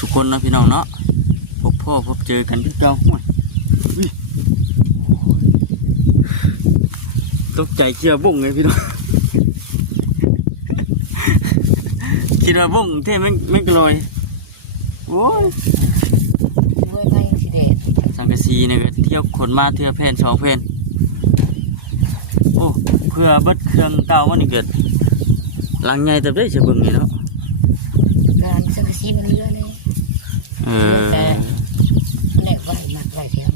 สุคนนะพี่น้องเนาะพบพ่อพบเจอกันที่เก่าห่วยตกใจเชื่อบุ้งไงพี่น้องคิดว่าบุ้งเท่ไม่กลอยโอ้ยด้วยไม่สิเด็ดสังกะสีเนี่ยก็เที่ยวขนมาเที่ยวแผ่น2 แผ่นโอ้เพื่อเบิดเครื่องเก่าวันนี้เกิดหลังใหญ่แต่ได้จะเบิ่งนี่เนาะการสังกะสีมันเยอะเลยแต่แหลกไว้มัดไว้เทียม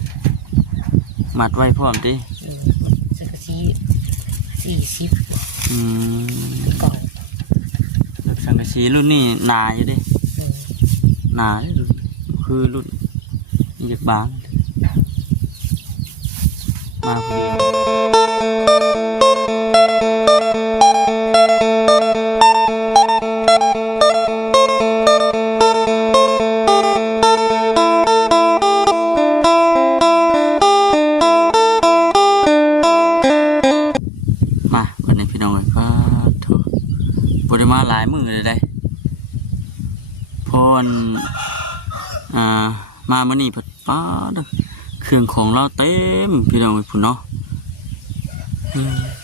มัดไว้พร้อมดิสังกะสี40เก่าสังกะสีรุ่นนี้หนาอยู่ดิหนาเลยคือรุ่นนี่จะบางมาพอดีมาวันนี้พี่น้องก็ถูกปริมาหลายมือเลยได้พรมามื่อนี้ผัดป้าเครื่องของเราเต็มพี่น้องพุ่นเนาะ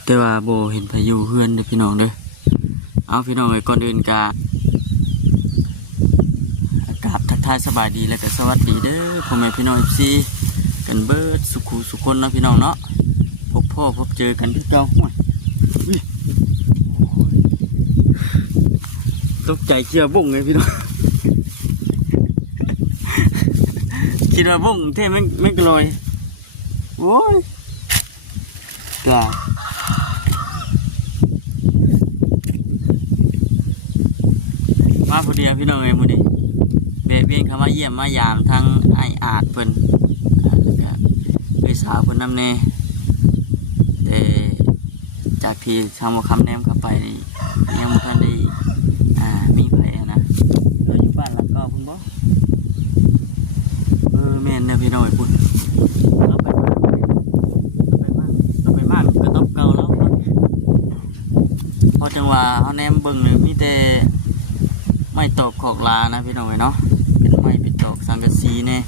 แต่ว่าโบเห็นพายุเฮือนเด้อพี่น้องเด้อเอาพี่น้องก่อนอื่นกาอากาศทักทายสบายดีแล้วก็สวัสดีเด้อพ่อแม่พี่น้องซีกันเบิดสุขคนนะพี่น้องเนาะพบพ่อพบเจอกันที่เก่าห่วยตกใจเชื่อบุ้งไงพี่น้องคิดว่าบุ้งเท่ไม่กลอยโอ้ยกล้ามาพอดีพี่น้องเอ้ยมื้อนี้เบะเบี้ยงเข้ามาเยี่ยมมายามทั้งไอ้อาจเพิ่นไปสาวเพิ่นนำแน่แต่จากที่ชาวมคำแนมเข้าไปนี่ยังบ่ทันได้มีไผนะเราอยู่บ้านหลังเก่าพุ่นบ่แม่นเนี่ยพี่น้อยพุ่นเราไปมากก็ต้องเก่าแล้วพอจังหวะเขาแนมเบิ่งเลยมีแต่ไม้ตอกขอกลานะพี่น้อยเนาะเป็นไม้เป็นตอกสังกะสีเนี่ย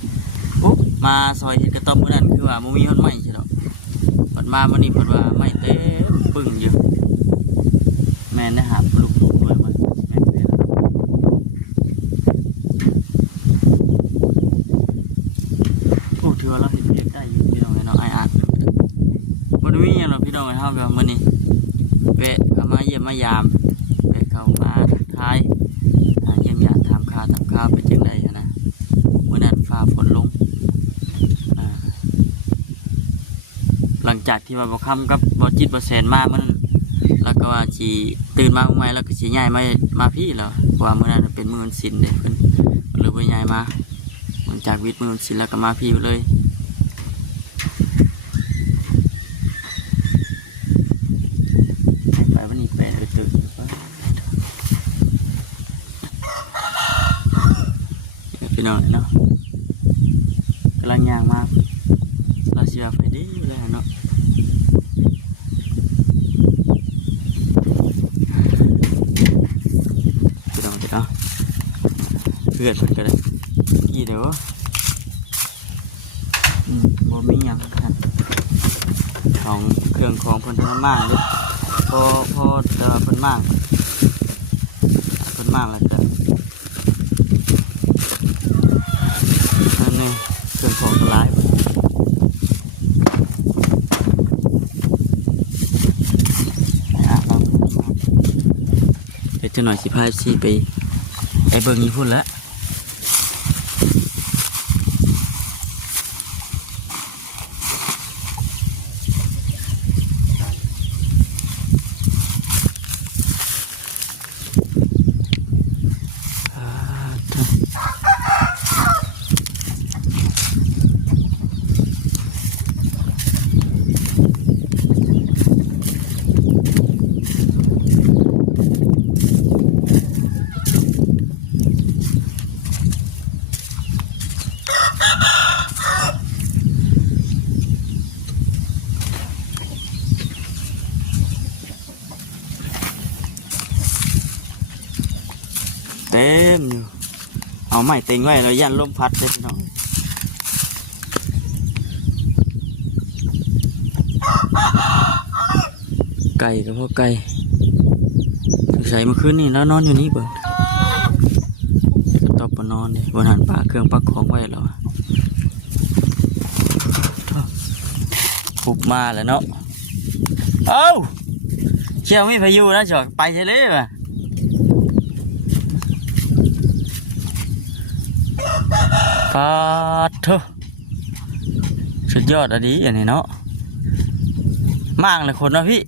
ปุ๊บมาซอยเห็ดกระต๊อบมื้อนั้นคือว่าบ่มีฮอดไม้ใช่หรอกเปิดมามื้อนี้เปิดว่าไม้เต็มปึ้งอยู่แม่นได้หาลูกด้วยมันแม่นเลยถือว่าเราเห็นใกล้ๆอยู่พี่น้องเนาะไอ้อาร์ตมันมีอย่างเราพี่น้องเท่ากับมันนี่เปะเข้ามาเยี่ยมมายามเปะเข้ามาท้ายเยี่ยมยามทำข้าวเป็นจังไดนะเมื่อนั้นฟ้าฝนลงหลังจากที่ว่าบ่คำกับ่จิตบ่แสนมามันแล้วก็ว่าจีตื่นมาใหม่แล้วก็จีใหญ่มาพี่แล้วว่าเมื่อนั้นเป็นมื้อวันศิลป์เด้เพิ่นหรือว่าใหญ่มาหลังจากวิทย์มื้อวันศิลป์แล้วก็มาพี่ไปเลยไปวันนี้แปลงไปตื่นพี่น้องเนาะกำลังย่างมากเราเสียไฟดีเลยเนาะพี่น้องเนาะเพื่อนกันเลยกี่เดี๋ยวบ่มีอย่างขัดของเครื่องของเพิ่นทำมากเลยพอเพิ่นมากแล้วกันนั่นนี่เครื่องของร้ายเดี๋ยวจะหน่อยสิพาชีไปเบิ่งนี้พุ่นละเต็มอยู่ เ เอาไม้เต็งไว้แล้วยันลมพัดเลยพี่น้องไก่กับพ่อไก่ใส่เมื่อคืนนี่แล้วนอนอยู่นี่เบิ่งตอบปนอนนี่บนหันปลาเครื่องปักของไว้แล้วปุบมาแล้วเนาะเอ้าเชี่ยวมีพายุนะจอดไปเฉยเลยว่ะฟาดเถอะสุดยอดอะดีอย่างนี้เนาะมากเลยคนนะพี่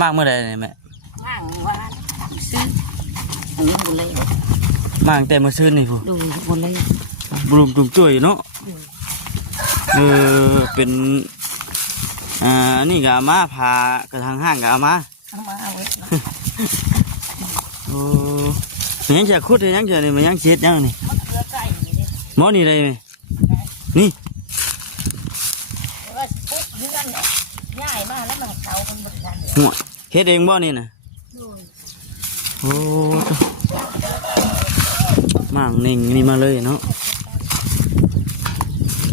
มากเมื่อไรเนี่ยแม่ มั่งว่าซื้ออันนี้หมดเลย มากแต่มาซื้อนี่พู ดูหมดเลย บลูมตุ่มจุ้ยเนาะเป็นนี่กับอาม่าพากระทางห้างกับอาม่า เอามาเอาไว้ โอ้มันยังจะคุดเลยยังจะนี่มันยังเช็ดยังนี่ มะเขือไก่นี่ดิ หมอนี่เลยไหมนี่ ว่าปุ๊บเลื่อนเนี่ยง่ายมากแล้วมันเขามันบริการเนี่ย หัวเฮ็ดเองบ่นี่นะ ดู โอ้มากนิ่งนี่มาเลยเนาะ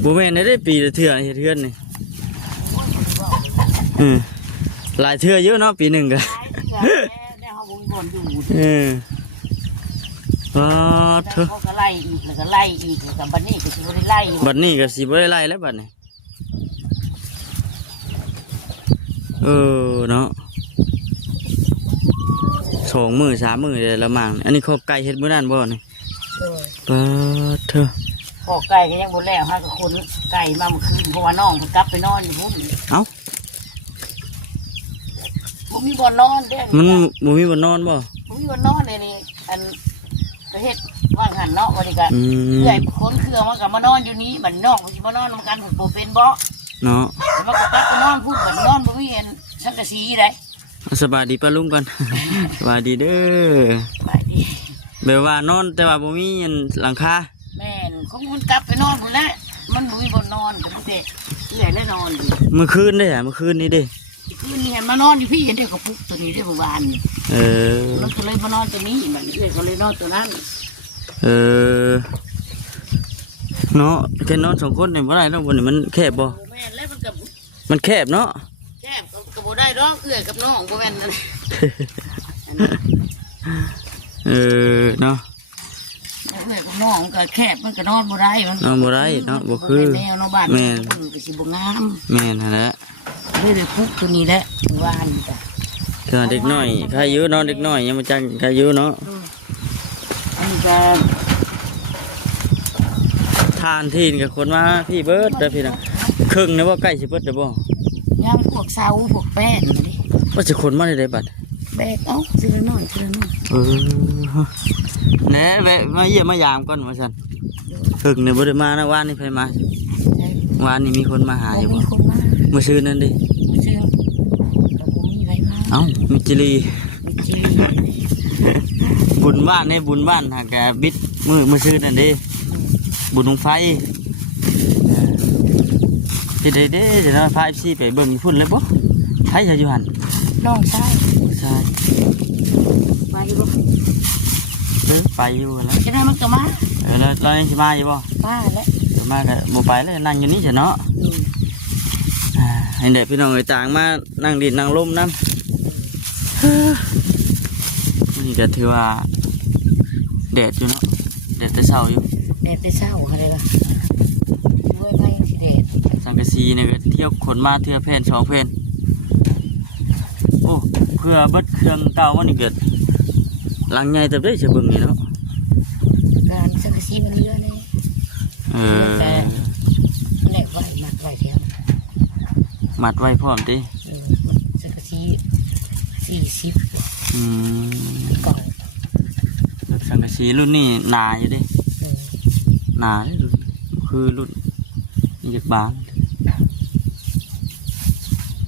บ่แม่นได้ปีละเทื่อเฮ็ดเทื่อนนี่หลายเทื่อเยอะเนาะปีหนึ่งกัน ได้เขาบุญบนอยู่ เถอะ เขาก็ไล่อีกแล้วก็ไล่อีกแล้วกับบันนี่ก็จะไล่ บัดนี้ก็สิบ่ได้ไล่แล้วบัดนี้เนาะ2 มื้อ 3 มื้อเลยละมั่งอันนี้เขาไก่เฮ็ดมื้อนั้นบ่นี่เถอะ พอไก่ก็ยังบนแล้วฮะก็คนไก่มาเมื่อคืนเพราะว่าน้องเขากลับไปนอนอยู่พุ่น เอ้า ผมมีบ่อนนอนเด้ มันบ่มีบ่นอนบ่ ผมมีบ่อนนอนเลยนี่อันประเทศว่างหันเนาะวันนี้ก็ อืม เอื่อยคนเครื่องมันก็มานอนอยู่นี้มันน้องมันสิมานอนรวมกันผมบ่เป็นบ่ เนาะ แต่มันก็กลับไปนอนพูดเหมือนนอนบ่มีเห็นสังกะสีได้ สบายดีป้าลุงก่อน สบายดีเด้อ ไปดิ แบบว่านอนแต่ว่าบ่มีอันหลังคา แม่นเขามันกลับไปนอนพุ่นแล้วมันบ่มีบ่อนนอนก็เด็กเอื่อยแล้วนอนอยู่ เมื่อคืนได้เมื่อคืนนี้เด้ คืนนี้เห็นมานอนอยู่พี่เห็นเด็กกระปุกตัวนี้ได้เมื่อวานนี่ มันก็เลยมานอนตัวนี้มันเอื่อยก็เลยนอนตัวนั้น เนาะแค่นอน2 คนนี่บ่ได้แล้วบ่นี่มันแคบบ่ แม่นแล้วมันก็ มันแคบเนาะ แคบก็บ่ได้ดอกเอื่อยกับน้องบ่แม่นนั่น เนาะ เอื่อยกับน้องก็แคบมันก็นอนบ่ได้มัน นอนบ่ได้เนาะบ่คือ แนวน้องบ้าน แม่น มันก็สิบ่งาม แม่นหั่นแหละ เลยได้พุกตัวนี้แหละวานจ้ะ คือเด็กน้อยใครอยู่เนาะเด็กน้อยยังมาจังใครอยู่เนาะ อันนี้ก็ ทานที่นี่กับคนมาพี่เบิร์ดเด้อพี่นะครึ่งนะว่าใกล้สิเบิร์ดเด้อบ่ ย่างพวกเสาพวกแป้งนี่ ว่าสิคนมาได้บัด แบกเอาทีละน้อยทีละน้อย แหน่แวะมาเยี่ยมมายามก่อนว่าซั่นครึ่งเนี่ยบ่ได้มานะวานนี่ไผมาวานนี่มีคนมาหาอยู่บ่ มีคนมา มื้อซื่อนั่นดิ ซึ่งก็บ่มีไผมา เอ้ามิจิลี มีจี บุญบ้านนี่บุญบ้านหากแกบิดมื้อซื่อนั่นดิบุญลงไฟสิได้เด้จะนอนพา FC ไปเบิ่งพุ่นเลยบ่ไผจะอยู่หั่น น้องชาย ใช่ มาอยู่บ่ ไปอยู่แล้ว จะได้มันก็มา แล้วเรายังสิมาอยู่บ่ มาแล้ว มาก็บ่ไปเลยนั่งอยู่นี่จ้ะเนาะให้เด็กพี่น้องเอ้ยต่างมานั่งดินนั่งลมน้ำนี่ก็ถือว่าแดดอยู่เนาะแดดแต่เช้าอยู่ แดดไปเศร้าอะไรล่ะด้วยไผสิแดด สังกะสีเนี่ยก็เที่ยวขนมาเทื่อแผ่น2 แผ่นโอ้เพื่อเบิดเครื่องเก่ามันนี่เกิดหลังใหญ่แต่ได้จะเบิ่งนี่เนาะ การสังกะสีมันเยอะเลย แหลกไว้มัดไว้แถว มัดไว้พร้อมติ มันสังกะสี40 อืม เก่า สังกะสีรุ่นนี้หนาอยู่เดิหนาเลยรุ่นคือรุ่นนี่จะบาง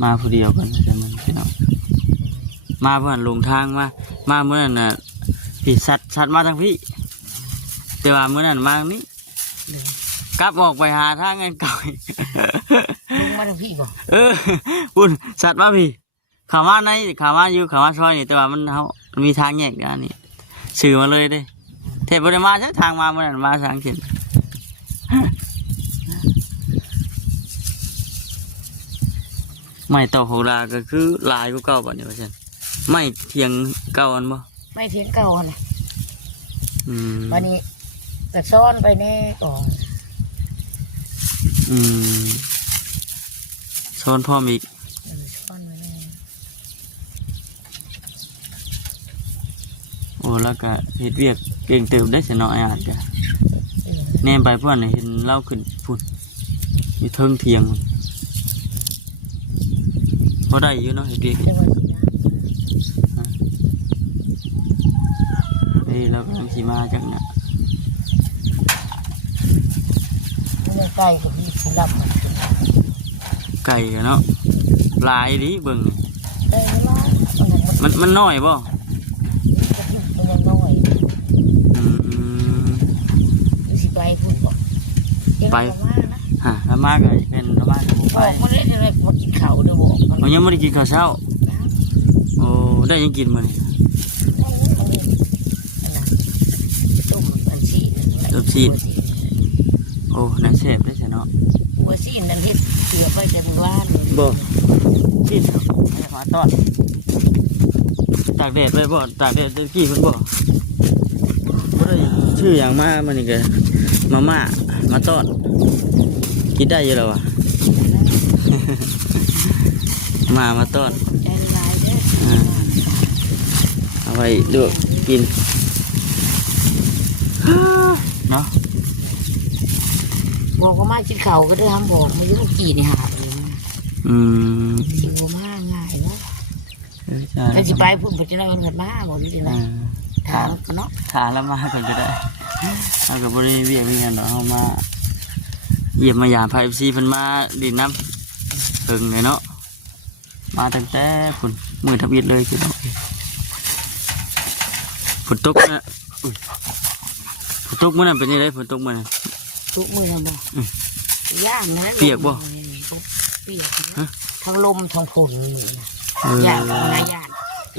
มาผู้เดียวกันแต่มันพี่น้องมาเพื่อนลงทางมาเมื่อนั้นน่ะพี่สัตว์มาทางพี่แต่ว่าเมื่อนั้นมาทางนี้กลับออกไปหาทางเงินเก่าอีก ลงมาทางพี่ก่อน ปุ่นสัตว์มาพี่ขามาในขามาอยู่ขามาซอยนี่แต่ว่ามันมีทางแยกกันนี่สื่อมาเลยเด้ เทพบริมาใช้ทางมาเมื่อนั้นมาทางเข็นไม่ต่อของลาก็คือลายก็เก่าบ่เนี่ยว่าซั่นไม่เทียงเก่าอันบ่ ไม่เทียงเก่าน่ะ อืม วันนี้ก็ซ่อนไปแน่ก่อน อืมซ้อนพ่อมอีก ซ่อนไปแน่ โอ้แล้วก็เฮ็ดเวียกเก่งเติบได้สนออาจก็แนมไปเพื่อนน่ะเห็นเล่าขึ้นพุ่นอยู่เทิงเทียงพอได้อยู่เนาะเฮ็ดเวียก เรียกว่าสีด นี่เรากำลังขี่มาจากเนี่ย ำเนื้อไก่กับมีสีดำมัน ไก่กันเนาะลายดิเบิ่งนี่ ไก่น้อยมันน้อยบ่ มันยังน้อย อืม ดูสิไปพุ่นบอกไปมานะ ฮะแล้วมากเลยเป็นแล้วมากกับไป บอกมาได้อะไรมากินข้าวเด้อบอกมัน มันยังไม่ได้กินข้าวเช้าโอ้ได้ยังกินมื้อนี่ ต้มมันชี โอ้น่าแซ่บได้ซะเนาะ หัวชีนั่นเฮ็ดเสือไปจากบ้าน บ่กินเนาะให้มาตอดตากแดดไปบ่ตากแดดตะกี้เพิ่นบ่ได้ชื่อหยังมามื้อนี้ก็มาตอดกินได้อยู่แล้ววะ มาตอด ใจร้ายเด้อ เอาไว้ลวกกินเนาะ บอกว่ามากินข้าวก็ได้ทำบอกมายุ่งกี่นี่หาเลย อืม กินว่ามาง่ายเนาะถ้าสิไปพุ่นไปจะได้มันกันมาบอกนี่นะถามกันเนาะ ถามแล้วมาก่อนจะได้เอากับบริเวียนกันเนาะเอามาเยี่ยมมายามพายเอฟซีเพิ่นมาดินน้ำถึงเลยเนาะมาตั้งแต่ฝุ่นมือทบิดเลยคือฝนตกนะอุ๊ยฝนตกเมื่อนั้นเป็นยังไงฝนตกเมื่อนั้น ทุกมือทำบ่ย่างนะ เปียกบ่ เปียกทั้งลมทั้งฝน เออ ย่างกับนายย่าน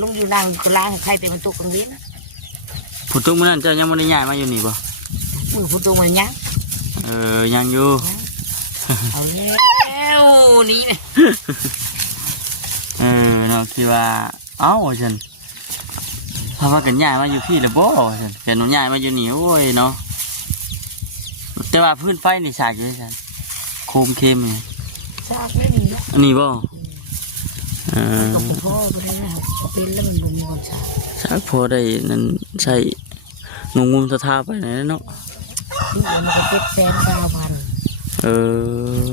ลงอยู่นั่งก็ล้างใครแต่มันตกกลางเว้น ฝนตกเมื่อนั้นเจ้ายังไม่ได้ย้ายมาอยู่นี่บ่ มือผู้ตรงมันยัง ยังอยู่ เอาแล้วนี่เนี่ย เนาะคิดว่าเอ้าฉันเพราะว่ากันย้ายมาอยู่พี่ละบ่ฉันแต่หนูย้ายมาอยู่นี่โอ้ยเนาะแต่ว่าพื้นไฟนี่ฉากอยู่ฉันโคมเข้มนี่ ทราบไม่มีแล้ว อันนี้บ่ กับพ่อไปได้นะครับเป็นแล้วมันบ่มีความสะอาด ฉากพอได้นั่นใช่งุมๆทาๆไปไหนเนาะ ที่มันก็700,000 เออ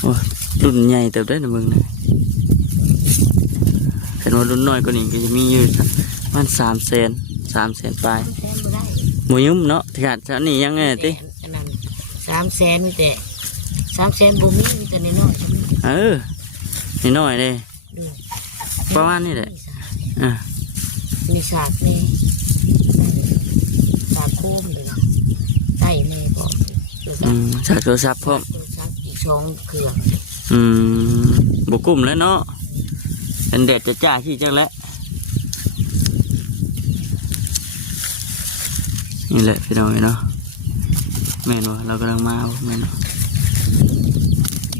โอ้ยรุ่นใหญ่เติบได้นะมึงนะเห็นว่ารุ่นน้อยกว่านี้ก็จะมีอยู่มัน300,000ปลาย แสนบ่ได้ หมูยุ่มเนาะที่ขาดอันนี้ยังไงติ 300,000มีแต่300,000บ่มีแต่น้อย เออนี่น้อยเลย ๆดู ประมาณนี้แหละอ่ะ มีสากนี่สากโคมเลยนะใต้นี่พอ ฉากโทรศัพท์พร้อม สากอีก2เครื่อง บกุ้มแล้วเนาะเป็นแดดจะจ้าที่จังแล้วนี่แหละพี่น้องเนาะแม่นวะเรากำลังมาแม่นวะ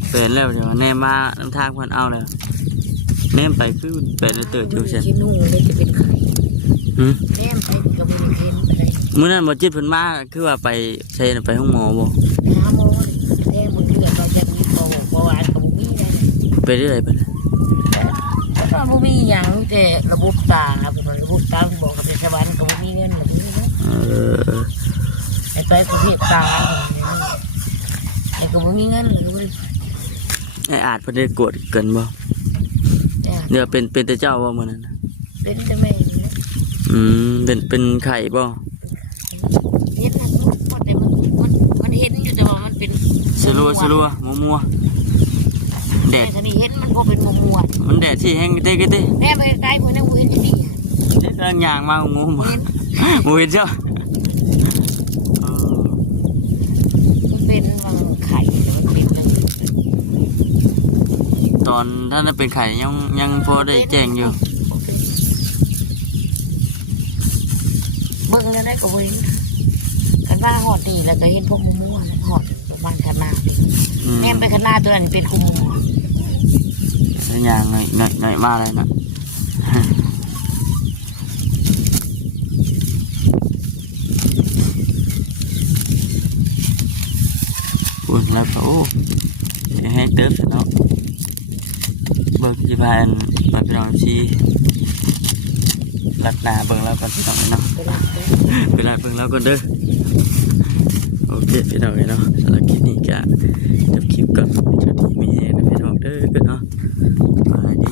เป็นแล้วเดี๋ยวแนมมาน้ำทางเพิ่นเอาแล้วแนมไปคือเป็นเตือนอยู่ใช่ ชิ้นหูเลยจะเป็นไข่ หืม แนมไปก็บ่ได้เห็นอะไร มื้อนั้นบ่จิตเพิ่นมาคือว่าไปใช้ไปห้องหมอบ่ หาหมอแนมมันเลือดเราจะมีเบาหวานกับบ่มีได้ ไปเรื่อยไปเลย เพราะว่าบ่มีหยังแต่ระบบตาเป็นว่าระบบตาบอกกับเทศบาลก็บ่มีเงินบ่มีเนาะ ไอ้ไปประเทศตาไอ้ก็บ่มีเงินเลย ไอ้อาจเพิ่นได้โกรธเกินบ่เดี๋ยวเป็นแต่เจ้าบ่มื้อนั้นน่ะ เป็นแต่แม่นี่แหละ เป็นไข่บ่ เห็นนะลูกพอแต่มันเห็นอยู่แต่ว่ามันเป็น สลัวมัวๆแด แต่ ด ทีนี้เห็นมันบ่เป็นมัว มันแดดที่แห้งเต้ก็เต้ ๆแม่ไปไกลๆเพิ่นน่ะบ่เห็นอยู่นี่ เดินยางมางูมา เห็น งูเห็นเจ้า มันเป็นว่าไข่มันเป็นเลย ตอนท่านเป็นไข่ยังพอได้แจ้งอยู่ ม เบิ่งแล้วได้ก็บ่เห็นคันว่าหอดนี่แล้วก็เห็นพวกมั่วๆนะหอดประมาณขนาดนี้แม่นไปขนาดตัวนั้นเป็นคุม อย่างหน่อยมากเลยนะอุ่นแล้วก็โอ้ให้เติมเนาะเบิ่งจีพานมาเป็นองชีหลัดหนาเบิ่งแล้วก่อนพี่น้องเนาะเวลาเบิ่งแล้วก่อนเด้อโอเคพี่น้องเนาะสำหรับคลิปนี้ก็จบคลิปก่อนจะดีมีแฮนะพี่น้องเด้อเนาะมาดี